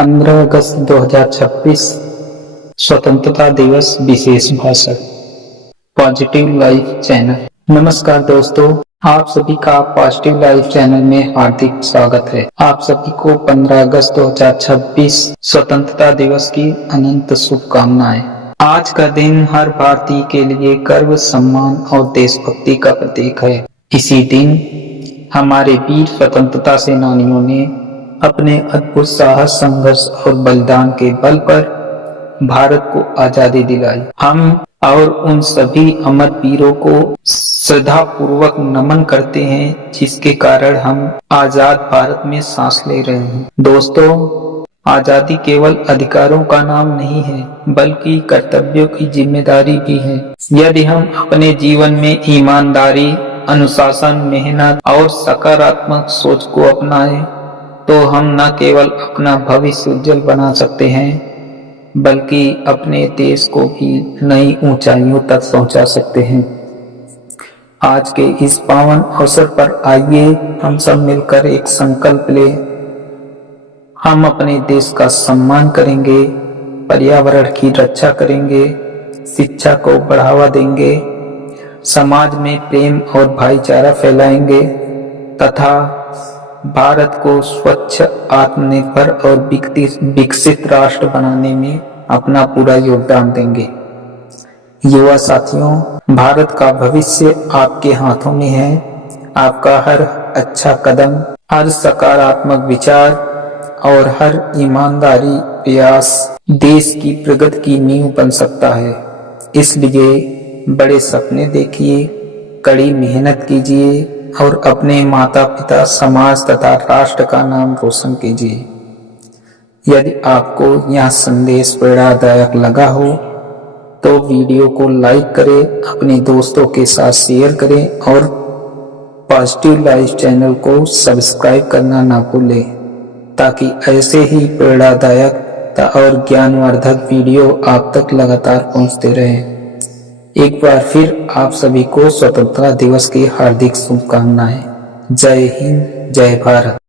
15 अगस्त 2026 स्वतंत्रता दिवस विशेष भाषण। Positive life channel. नमस्कार दोस्तों, आप सभी का पॉजिटिव लाइफ चैनल में हार्दिक स्वागत है। आप सभी को 15 अगस्त 2026 स्वतंत्रता दिवस की अनंत शुभकामनाएं। आज का दिन हर भारतीय के लिए गर्व, सम्मान और देशभक्ति का प्रतीक है। इसी दिन हमारे वीर स्वतंत्रता सेनानियों ने अपने अद्भुत साहस, संघर्ष और बलिदान के बल पर भारत को आजादी दिलाई। हम और उन सभी अमर वीरों को श्रद्धा पूर्वक नमन करते हैं, जिसके कारण हम आजाद भारत में सांस ले रहे हैं। दोस्तों, आजादी केवल अधिकारों का नाम नहीं है, बल्कि कर्तव्यों की जिम्मेदारी भी है। यदि हम अपने जीवन में ईमानदारी, अनुशासन, मेहनत और सकारात्मक सोच को अपनाएं, तो हम न केवल अपना भविष्य उज्जवल बना सकते हैं, बल्कि अपने देश को भी नई ऊंचाइयों तक पहुंचा सकते हैं। आज के इस पावन अवसर पर आइए हम सब मिलकर एक संकल्प लें। हम अपने देश का सम्मान करेंगे, पर्यावरण की रक्षा करेंगे, शिक्षा को बढ़ावा देंगे, समाज में प्रेम और भाईचारा फैलाएंगे तथा भारत को स्वच्छ, आत्मनिर्भर और विकसित राष्ट्र बनाने में अपना पूरा योगदान देंगे। युवा साथियों, भारत का भविष्य आपके हाथों में है। आपका हर अच्छा कदम, हर सकारात्मक विचार और हर ईमानदारी प्रयास देश की प्रगति की नींव बन सकता है। इसलिए बड़े सपने देखिए, कड़ी मेहनत कीजिए और अपने माता पिता, समाज तथा राष्ट्र का नाम रोशन कीजिए। यदि आपको यह संदेश प्रेरणादायक लगा हो तो वीडियो को लाइक करें, अपने दोस्तों के साथ शेयर करें और पॉजिटिव लाइफ चैनल को सब्सक्राइब करना ना भूलें, ताकि ऐसे ही प्रेरणादायक और ज्ञानवर्धक वीडियो आप तक लगातार पहुंचते रहें। एक बार फिर आप सभी को स्वतंत्रता दिवस की हार्दिक शुभकामनाएं। जय हिंद, जय भारत।